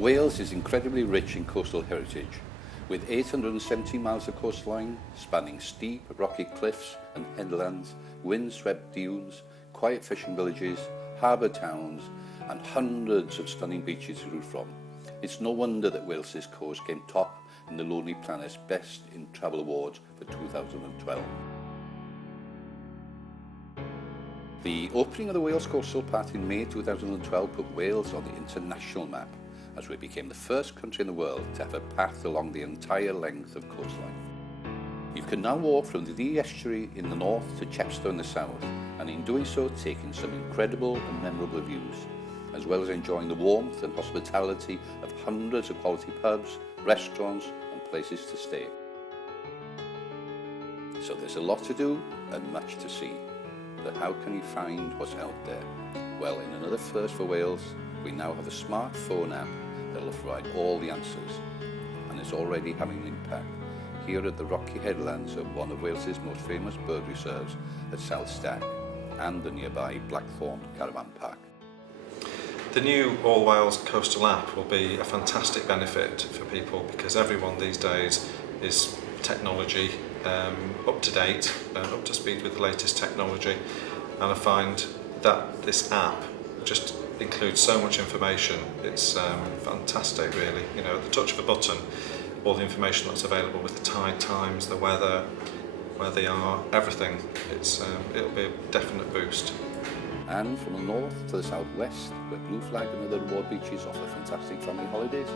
Wales is incredibly rich in coastal heritage, with 870 miles of coastline, spanning steep, rocky cliffs and headlands, wind-swept dunes, quiet fishing villages, harbour towns, and hundreds of stunning beaches to root from. It's no wonder that Wales's coast came top in the Lonely Planet's Best in Travel Awards for 2012. The opening of the Wales Coastal Path in May 2012 put Wales on the international map, as we became the first country in the world to have a path along the entire length of coastline. You can now walk from the Dee estuary in the north to Chepstow in the south, and in doing so take in some incredible and memorable views, as well as enjoying the warmth and hospitality of hundreds of quality pubs, restaurants and places to stay. So there's a lot to do and much to see, but how can you find what's out there? Well, in another first for Wales, we now have a smartphone app that will provide all the answers, and it's already having an impact here at the rocky headlands of one of Wales's most famous bird reserves at South Stack and the nearby Blackthorn Caravan Park. The new All Wales Coastal app will be a fantastic benefit for people because everyone these days is technology up to date, up to speed with the latest technology, and I find that this app just includes so much information. It's fantastic really, you know, at the touch of a button all the information that's available with the tide times, the weather, where they are, everything. It'll be a definite boost. And from the north to the southwest, where Blue Flag and other reward beaches offer fantastic family holidays,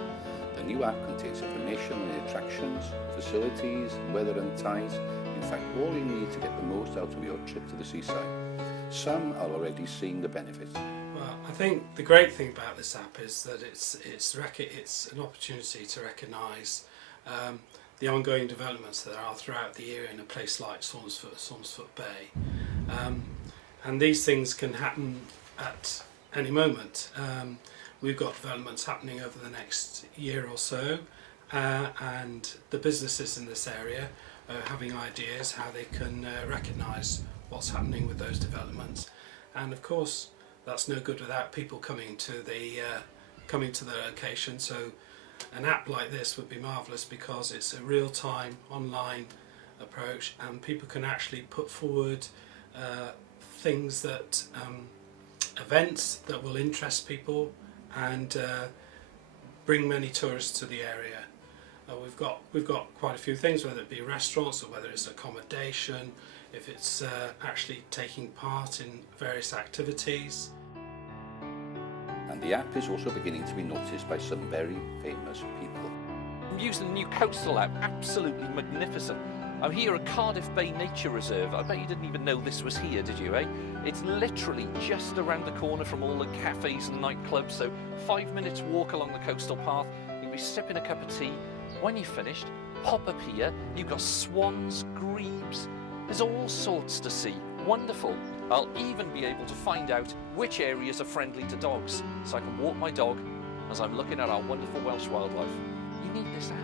the new app contains information on the attractions, facilities, weather and tides. In fact, all you need to get the most out of your trip to the seaside. Some are already seeing the benefits. Well, I think the great thing about this app is that it's an opportunity to recognise the ongoing developments that are throughout the year in a place like Saundersfoot Bay. And these things can happen at any moment. We've got developments happening over the next year or so, and the businesses in this area are having ideas how they can recognise what's happening with those developments. And of course, that's no good without people coming to the location. So an app like this would be marvellous because it's a real-time online approach, and people can actually put forward things that events that will interest people and bring many tourists to the area. We've got quite a few things, whether it be restaurants or whether it's accommodation, if it's actually taking part in various activities. And the app is also beginning to be noticed by some very famous people. I'm using the new Coastal app, absolutely magnificent. I'm here at Cardiff Bay Nature Reserve. I bet you didn't even know this was here, did you, eh? It's literally just around the corner from all the cafes and nightclubs, so 5 minutes walk along the coastal path. You'll be sipping a cup of tea. When you're finished, pop up here. You've got swans, grebes. There's all sorts to see. Wonderful. I'll even be able to find out which areas are friendly to dogs, so I can walk my dog as I'm looking at our wonderful Welsh wildlife. You need this app.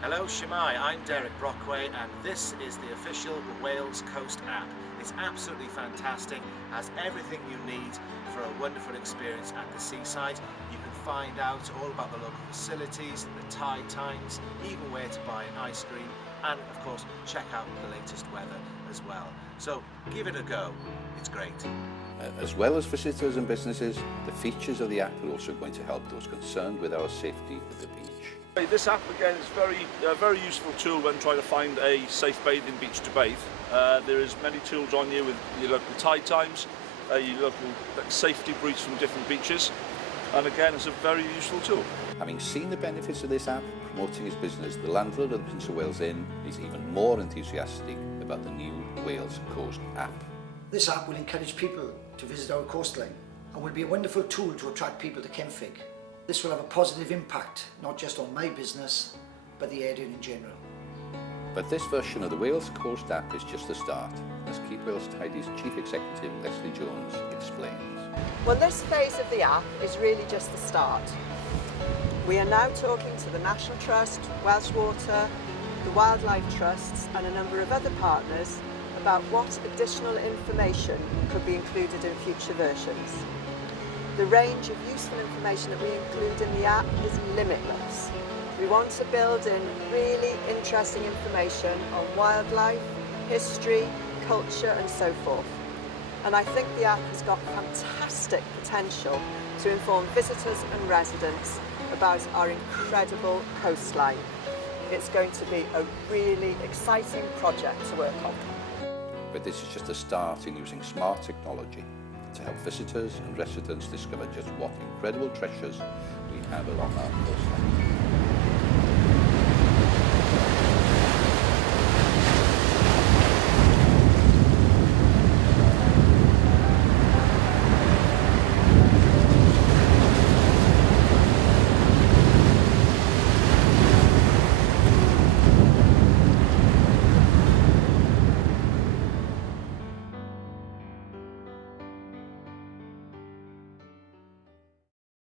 Hello Shemai, I'm Derek Brockway and this is the official Wales Coast app. It's absolutely fantastic, has everything you need for a wonderful experience at the seaside. You can find out all about the local facilities, the tide times, even where to buy an ice cream, and of course check out the latest weather as well. So give it a go, it's great. As well as visitors and businesses, the features of the app are also going to help those concerned with our safety at the beach. This app again is a very useful tool when trying to find a safe bathing beach to bathe. There is many tools on here with your local tide times, your local safety briefs from different beaches, and again it's a very useful tool. Having seen the benefits of this app promoting his business, the landlord of the Prince of Wales Inn is even more enthusiastic about the new Wales Coast app. This app will encourage people to visit our coastline and will be a wonderful tool to attract people to Kenfig. This will have a positive impact, not just on my business, but the area in general. But this version of the Wales Coast app is just the start, as Keep Wales Tidy's Chief Executive Leslie Jones explains. Well, this phase of the app is really just the start. We are now talking to the National Trust, Welsh Water, the Wildlife Trusts and a number of other partners about what additional information could be included in future versions. The range of useful information that we include in the app is limitless. We want to build in really interesting information on wildlife, history, culture and so forth. And I think the app has got fantastic potential to inform visitors and residents about our incredible coastline. It's going to be a really exciting project to work on. But this is just a start in using smart technology to help visitors and residents discover just what incredible treasures we have along our coastline.